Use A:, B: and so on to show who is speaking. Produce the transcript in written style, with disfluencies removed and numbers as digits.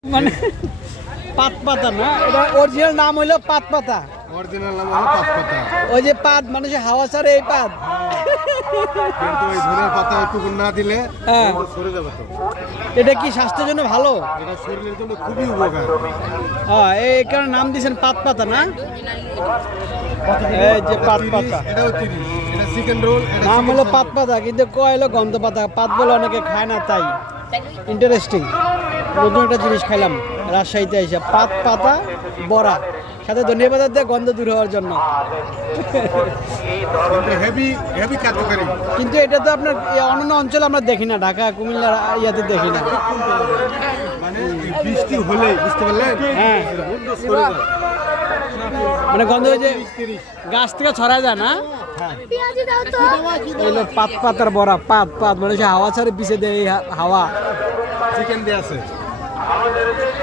A: মানে পাত পাতা না, এটা অরিজিনাল নাম হলো পাত পাতা।
B: অরিজিনাল নাম হলো পাতা।
A: ওই যে পাত মানুষের হাওয়া ছাড়ে এই পাত,
B: কিন্তু ওই ধনের পাতা একটু না দিলে
A: হ্যাঁ
B: সরে যাবে তো।
A: এটা কি স্বাস্থ্যের জন্য ভালো?
B: এটা শরীরের জন্য খুবই উপকার।
A: হ্যাঁ এই কারণে নাম দিয়েছেন পাত পাতা না। এই যে পাত পাতা,
B: এটাও 30, এটা চিকেন রোল, এটা
A: নাম হলো পাত পাতা, কিন্তু কয় হলো গন্ধ পাতা। পাত বলে অনেকে খায় না, তাই ইন্টারেস্টিং নতুন একটা জিনিস খাইলাম রাজশাহীতে এসে। পাত পাতা বড়া, সাথে ধনিয়া পাতা দিয়ে গন্ধ দূর হওয়ার জন্য।
B: হেভি হেভি কার্যকারী।
A: কিন্তু এটা তো আপনার অন্যান্য অঞ্চলে আমরা দেখি না, ঢাকা কুমিল্লা ইয়াতে দেখি না।
B: মানে বৃষ্টি হলেই, বুঝতে পারলেন?
A: হ্যাঁ
B: সরে যায়।
A: মানে গন্ধ ওই যে গাছ থেকে ছড়া যায় না। এই হলো পাত পাতার বড়া। পাত পাত মানে হাওয়া ছাড়ে পিছিয়ে দেয় এই হাওয়া।
B: চিকেন দিয়ে আছে।